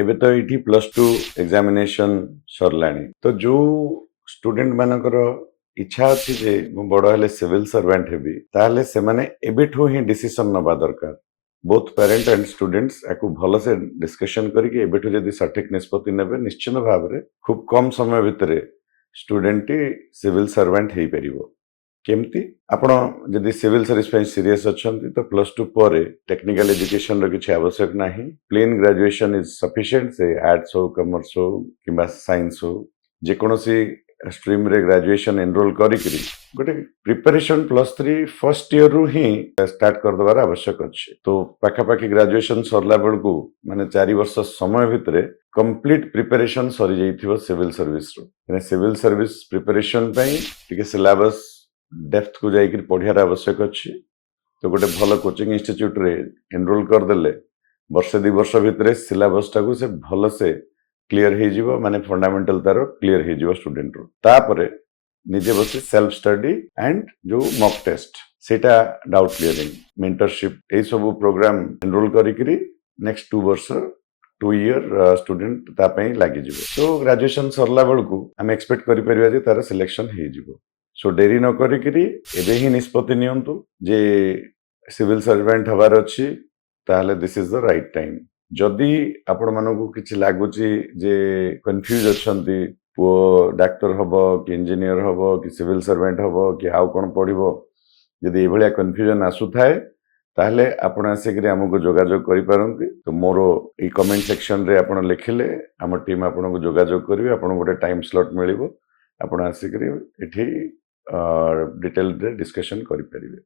एबे तो ये प्लस टू एग्जामिनेशन सरलानी तो जो स्टूडेंट मानकर इच्छा अच्छी जे मु बड़ हेले सिविल सर्वेंट हेबी ताहले से माने एबेठू ही डिसीजन नबा दरकार बोथ पेरेंट एंड स्टूडेंट्स याकू भल से डिस्कशन करके एबेठू जदि सठिक निष्पत्ति नेबे निश्चित भाव में खूब कम समय भितर स्टूडेंट टी सिविल सर्वेंट हो परिबो केमती आपण जदि सिविल सर्विस सीरीयस अच्छी तो प्लस टू पर टेक्निकल एजुकेशन रो किछि आवश्यक नाही प्लेन ग्रेजुएशन इज सफिशिएंट से आर्ट्स हो कॉमर्स हो किंबा साइंस हो जेकोसी स्ट्रीम रे ग्रेजुएशन एनरोल करिकरी गोटे preparation plus three first year रु ही स्टार्ट कर दबार आवश्यक अच्छे तो पाखापाखि ग्रेजुएशन सरला बेलू माने 4 वर्ष समय भितर कंप्लीट प्रिपरेशन सरी जाइथिबो सिविल सर्विस रो सिविल सर्विस प्रिपरेशन टिके सिलेबस डेप्थ को जाकर पढ़ियार आवश्यक अच्छी तो गोटे भल कोचिंग इंस्टीट्यूट रे एनरोल करदेले वर्षे 2 वर्ष भितर सिलेबस टाको से भल से क्लीयर हो माने फंडामेंटल तार क्लीयर हो स्टूडेंट रो तापरे निजे बस सेल्फ स्टडी एंड जो मॉक टेस्ट सेटा डाउट क्लीयरिंग मेंटरशिप ए सब प्रोग्राम एनरोल करी नेक्स्ट 2 वर्ष 2 ईयर स्टूडेंट तापई लागि जिवो तो ग्रेजुएशन सरला बेलू आम एक्सपेक्ट करि परिबा जे तार सिलेक्शन हो जिवो सो डेरी न करिकरी एबे ही निष्पत्ति नियंतु जे सिविल सर्वेंट हबार अच्छी ताहले this is the right time जदि आपण मानकु किछि लागुची जे कंफ्यूज अछंती पो डॉक्टर हबो कि इंजीनियर हबो कि सिविल सर्वेंट हबो कि आउ कोन पढिबो यदि एभलिया कंफ्यूजन आसु थाए ताहले आपण आसिकरी हमको जोगाजोग करि पारंती तो मोरो ई कमेंट सेक्शन रे आपण लिखिले हम टीम आपनको जोगाजोग करिवे आपण गोटे टाइम स्लॉट मिलिबो आपण आसिकरी एठी डिटेल रे डिस्कशन करि परिवे।